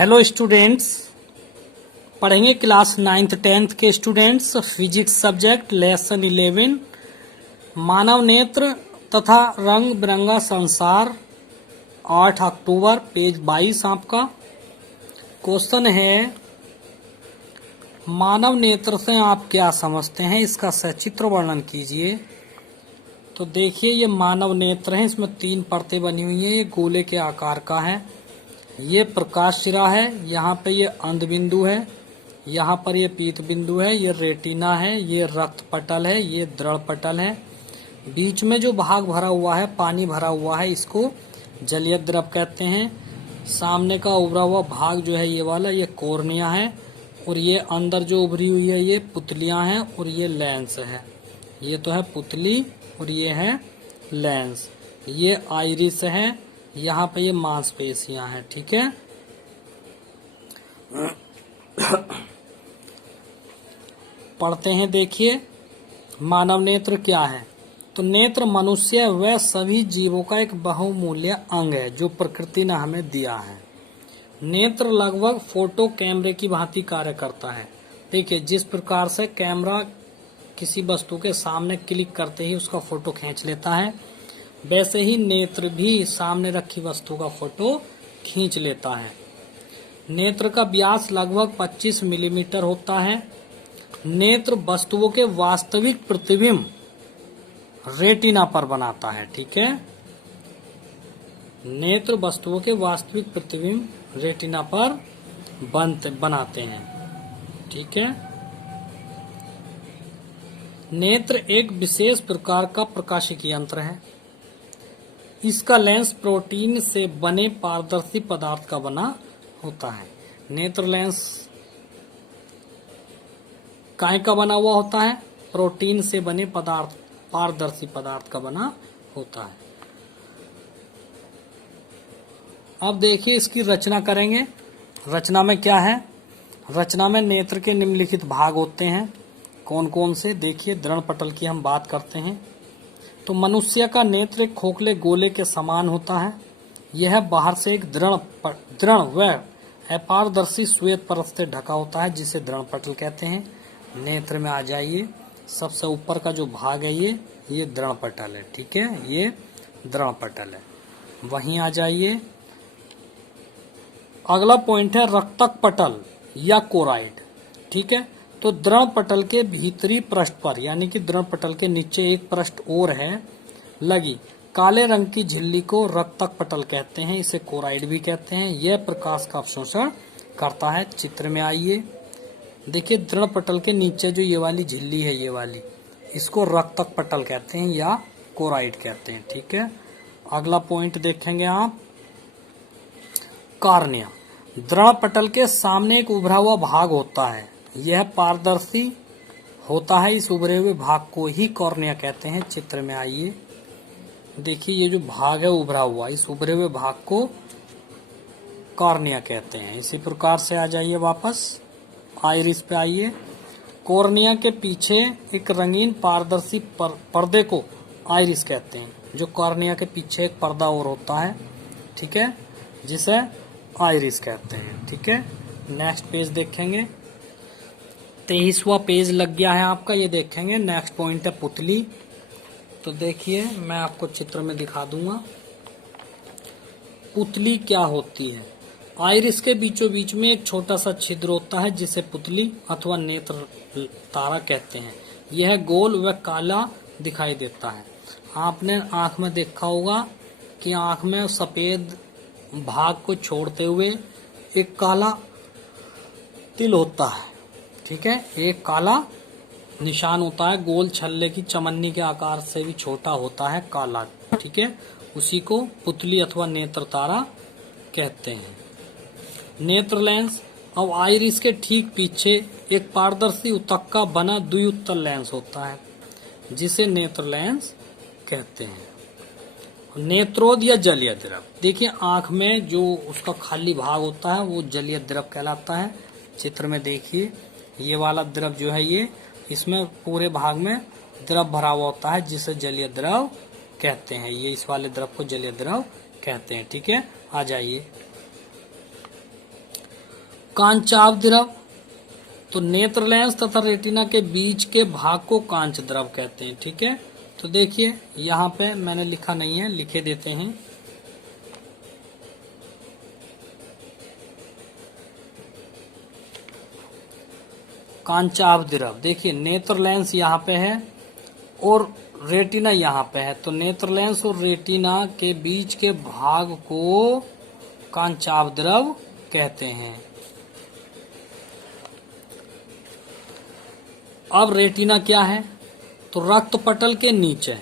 Hello students, पढ़ेंगे class 9th 10th के students physics subject lesson 11 मानव नेत्र तथा रंग बिरंगा संसार 8 अक्टूबर पेज 22। आपका क्वेश्चन है मानव नेत्र से आप क्या समझते हैं, इसका सचित्र वर्णन कीजिए। तो देखिए ये मानव नेत्र है, इसमें 3 परतें बनी हुई हैं। ये गोले के आकार का है, ये प्रकाश सिरा है, यहाँ पे ये अंध बिंदु है, यहाँ पर ये पीत बिंदु है, ये रेटिना है, ये रक्त पटल है, ये दृढ़ पटल है। बीच में जो भाग भरा हुआ है, पानी भरा हुआ है, इसको जलीय द्रव कहते हैं। सामने का उभरा हुआ भाग जो है ये वाला, ये कॉर्निया है, और ये अंदर जो उभरी हुई है ये पुतलियां हैं, और ये लेंस है। ये तो है पुतली और ये है लेंस। ये आइरिस है, यहाँ पे ये मांसपेशियां हैं। ठीक है, पढ़ते हैं। देखिए मानव नेत्र क्या है। तो नेत्र मनुष्य व सभी जीवों का एक बहुमूल्य अंग है जो प्रकृति ने हमें दिया है। नेत्र लगभग फोटो कैमरे की भांति कार्य करता है। देखिए जिस प्रकार से कैमरा किसी वस्तु के सामने क्लिक करते ही उसका फोटो खींच लेता है, वैसे ही नेत्र भी सामने रखी वस्तु का फोटो खींच लेता है। नेत्र का व्यास लगभग 25 मिलीमीटर होता है। नेत्र वस्तुओं के वास्तविक प्रतिबिंब रेटिना पर बनाता है। ठीक है, नेत्र वस्तुओं के वास्तविक प्रतिबिंब रेटिना पर बनाते हैं। ठीक है, नेत्र एक विशेष प्रकार का प्रकाशिकी यंत्र है। इसका लेंस प्रोटीन से बने पारदर्शी पदार्थ का बना होता है। नेत्र लेंस काय का बना हुआ होता है? प्रोटीन से बने पदार्थ, पारदर्शी पदार्थ का बना होता है। अब देखिए इसकी रचना करेंगे। रचना में क्या है? रचना में नेत्र के निम्नलिखित भाग होते हैं। कौन कौन से? देखिए दृढ़ पटल की हम बात करते हैं तो मनुष्य का नेत्र एक खोखले गोले के समान होता है। यह बाहर से एक दृढ़ व अपारदर्शी श्वेत परत से ढका होता है जिसे दृढ़ पटल कहते हैं। नेत्र में आ जाइए, सबसे ऊपर का जो भाग है ये दृढ़ पटल है। ठीक है, ये दृढ़ पटल है। वहीं आ जाइए, अगला पॉइंट है रक्तक पटल या कोराइड। ठीक है, तो दृढ़ पटल के भीतरी पृष्ठ पर यानी कि दृढ़ पटल के नीचे एक पृष्ठ और है लगी काले रंग की झिल्ली को रक्तक पटल कहते हैं। इसे कोराइड भी कहते हैं। यह प्रकाश का अवशोषण करता है। चित्र में आइए, देखिए दृढ़ पटल के नीचे जो ये वाली झिल्ली है, ये वाली, इसको रक्तक पटल कहते हैं या कोराइड कहते हैं। ठीक है, अगला पॉइंट देखेंगे आप, कॉर्निया। दृढ़ पटल के सामने एक उभरा हुआ भाग होता है, यह पारदर्शी होता है। इस उभरे हुए भाग को ही कॉर्निया कहते हैं। चित्र में आइए, देखिए ये जो भाग है उभरा हुआ, इस उभरे हुए भाग को कॉर्निया कहते हैं। इसी प्रकार से आ जाइए वापस, आइरिस पे आइए। कॉर्निया के पीछे एक रंगीन पारदर्शी पर्दे को आइरिस कहते हैं। जो कॉर्निया के पीछे एक पर्दा और होता है, ठीक है, जिसे आइरिस कहते हैं। ठीक है, नेक्स्ट पेज देखेंगे। 23वां पेज लग गया है आपका, ये देखेंगे। नेक्स्ट पॉइंट है पुतली। तो देखिए मैं आपको चित्र में दिखा दूंगा पुतली क्या होती है। आइरिस के बीचों बीच में एक छोटा सा छिद्र होता है जिसे पुतली अथवा नेत्र तारा कहते हैं। यह गोल व काला दिखाई देता है। आपने आंख में देखा होगा कि आंख में सफेद भाग को छोड़ते हुए एक काला तिल होता है। ठीक है, एक काला निशान होता है, गोल छल्ले की चमन्नी के आकार से भी छोटा होता है, काला। ठीक है, उसी को पुतली अथवा नेत्र तारा कहते हैं। नेत्र लेंस। अब आइरिस के ठीक पीछे एक पारदर्शी उत्तक का बना द्विउत्तल लेंस होता है जिसे नेत्र लेंस कहते हैं। नेत्रोद या जलीय द्रव। देखिए आंख में जो उसका खाली भाग होता है वो जलीय द्रव कहलाता है। चित्र में देखिए ये वाला द्रव जो है ये, इसमें पूरे भाग में द्रव भरा हुआ होता है जिसे जलीय द्रव कहते हैं। ये इस वाले द्रव को जलीय द्रव कहते हैं। ठीक है, आ जाइए कांचाव द्रव, तो नेत्र लेंस तथा रेटिना के बीच के भाग को कांच द्रव कहते हैं। ठीक है, तो देखिए यहाँ पे मैंने लिखा नहीं है, लिखे देते हैं। कांचाव द्रव, देखिए नेत्र लेंस यहाँ पे है और रेटिना यहाँ पे है, तो नेत्र लेंस और रेटिना के बीच के भाग को कांचाव द्रव कहते हैं। अब रेटिना क्या है, तो रक्त पटल के नीचे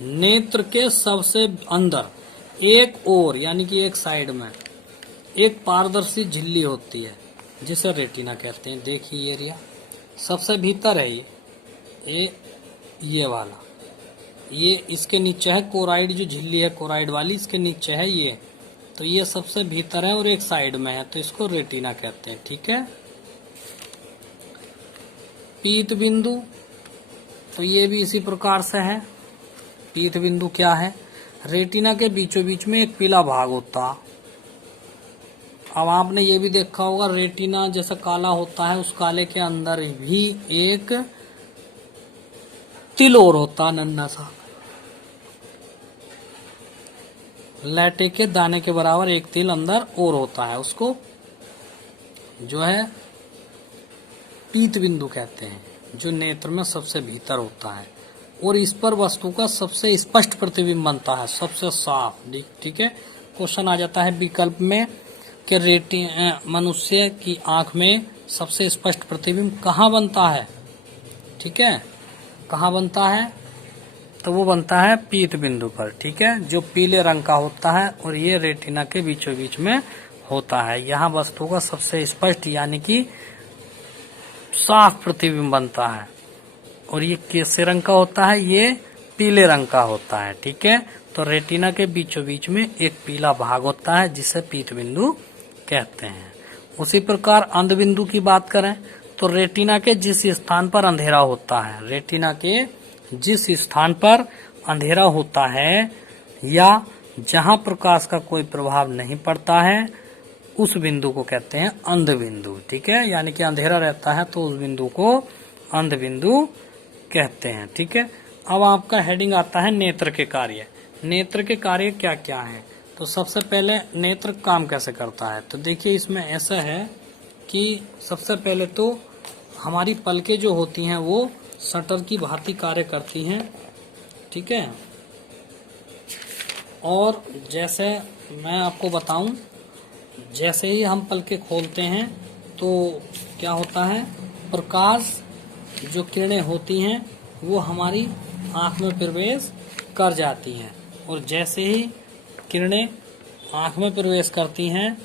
नेत्र के सबसे अंदर एक ओर यानी कि एक साइड में एक पारदर्शी झिल्ली होती है जिसे रेटिना कहते हैं। देखिए एरिया सबसे भीतर है ये वाला, ये इसके नीचे है कोराइड, जो झिल्ली है कोराइड वाली इसके नीचे है ये, तो ये सबसे भीतर है और एक साइड में है, तो इसको रेटिना कहते हैं। ठीक है, पीत बिंदु, तो ये भी इसी प्रकार से है। पीत बिंदु क्या है, रेटिना के बीचों बीच में एक पीला भाग होता। अब आपने ये भी देखा होगा रेटिना जैसा काला होता है, उस काले के अंदर भी एक तिल और होता, नन्हा सा लैटे के दाने के बराबर एक तिल अंदर और होता है, उसको जो है पीत बिंदु कहते हैं, जो नेत्र में सबसे भीतर होता है और इस पर वस्तु का सबसे स्पष्ट प्रतिबिंब बनता है, सबसे साफ। ठीक है, क्वेश्चन आ जाता है विकल्प में कि मनुष्य की आंख में सबसे स्पष्ट प्रतिबिंब कहाँ बनता है। ठीक है, कहाँ बनता है, तो वो बनता है पीत बिंदु पर। ठीक है, जो पीले रंग का होता है और ये रेटिना के बीचों बीच में होता है। यहाँ वस्तु का सबसे स्पष्ट यानी कि साफ प्रतिबिंब बनता है और ये कैसे रंग का होता है, ये पीले रंग का होता है। ठीक है, तो रेटिना के बीचों बीच में एक पीला भाग होता है जिसे पीत बिंदु कहते हैं। उसी प्रकार अंध बिंदु की बात करें तो रेटिना के जिस स्थान पर अंधेरा होता है, रेटिना के जिस स्थान पर अंधेरा होता है या जहां प्रकाश का कोई प्रभाव नहीं पड़ता है, उस बिंदु को कहते हैं अंध बिंदु। ठीक है, यानी कि अंधेरा रहता है तो उस बिंदु को अंध बिंदु कहते हैं। ठीक है, अब आपका हेडिंग आता है नेत्र के कार्य। नेत्र के कार्य क्या क्या हैं, तो सबसे पहले नेत्र काम कैसे करता है, तो देखिए इसमें ऐसा है कि सबसे पहले तो हमारी पलकें जो होती हैं वो शटर की भांति कार्य करती हैं। ठीक है, और जैसे मैं आपको बताऊं, जैसे ही हम पलकें खोलते हैं तो क्या होता है, प्रकाश जो किरणें होती हैं वो हमारी आंख में प्रवेश कर जाती हैं और जैसे ही किरणें आंख में प्रवेश करती हैं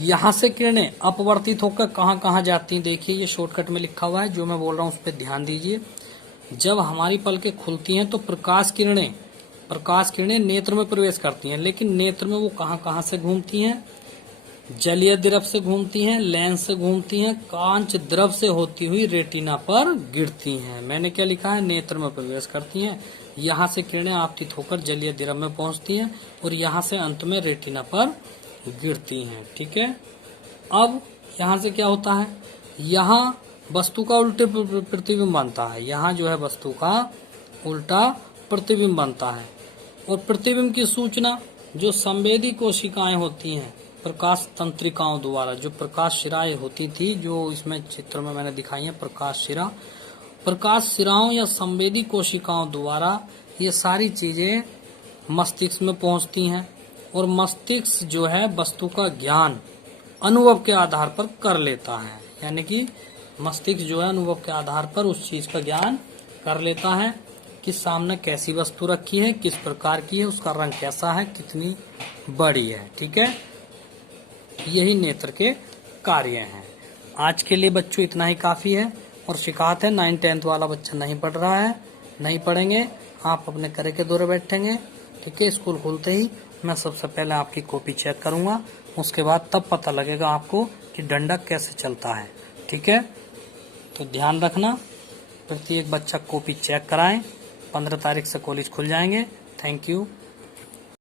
यहाँ से किरणें अपवर्तित होकर कहाँ कहाँ जाती हैं। देखिए ये शॉर्टकट में लिखा हुआ है, जो मैं बोल रहा हूँ उस पर ध्यान दीजिए। जब हमारी पलकें खुलती हैं तो प्रकाश किरणें नेत्र में प्रवेश करती हैं, लेकिन नेत्र में वो कहाँ कहाँ से घूमती हैं, जलीय द्रव से घूमती हैं, लेंस से घूमती हैं, कांच द्रव से होती हुई रेटिना पर गिरती हैं। मैंने क्या लिखा है, नेत्र में प्रवेश करती हैं, यहाँ से किरणें आपतित होकर जलीय द्रव में पहुंचती हैं और यहाँ से अंत में रेटिना पर गिरती हैं। ठीक है, अब यहाँ से क्या होता है, यहाँ वस्तु का उल्टे प्रतिबिंब बनता है, यहाँ जो है वस्तु का उल्टा प्रतिबिंब बनता है और प्रतिबिंब की सूचना जो संवेदी कोशिकाएं होती हैं प्रकाश तंत्रिकाओं द्वारा, जो प्रकाश शिराएं होती थी, जो इसमें चित्र में मैंने दिखाई है प्रकाश शिराओं या संवेदी कोशिकाओं द्वारा ये सारी चीजें मस्तिष्क में पहुंचती हैं और मस्तिष्क जो है वस्तु का ज्ञान अनुभव के आधार पर कर लेता है, यानी कि मस्तिष्क जो है अनुभव के आधार पर उस चीज का ज्ञान कर लेता है कि सामने कैसी वस्तु रखी है, किस प्रकार की है, उसका रंग कैसा है, कितनी बड़ी है। ठीक है, यही नेत्र के कार्य हैं। आज के लिए बच्चों इतना ही काफी है और शिकायत है 9th-10th वाला बच्चा नहीं पढ़ रहा है, नहीं पढ़ेंगे, आप अपने करे के दौरे बैठेंगे। ठीक है, स्कूल खुलते ही मैं सबसे पहले आपकी कॉपी चेक करूंगा, उसके बाद तब पता लगेगा आपको कि डंडा कैसे चलता है। ठीक है, तो ध्यान रखना, प्रत्येक बच्चा कॉपी चेक कराएं 15 तारीख से कॉलेज खुल जाएंगे। Thank you.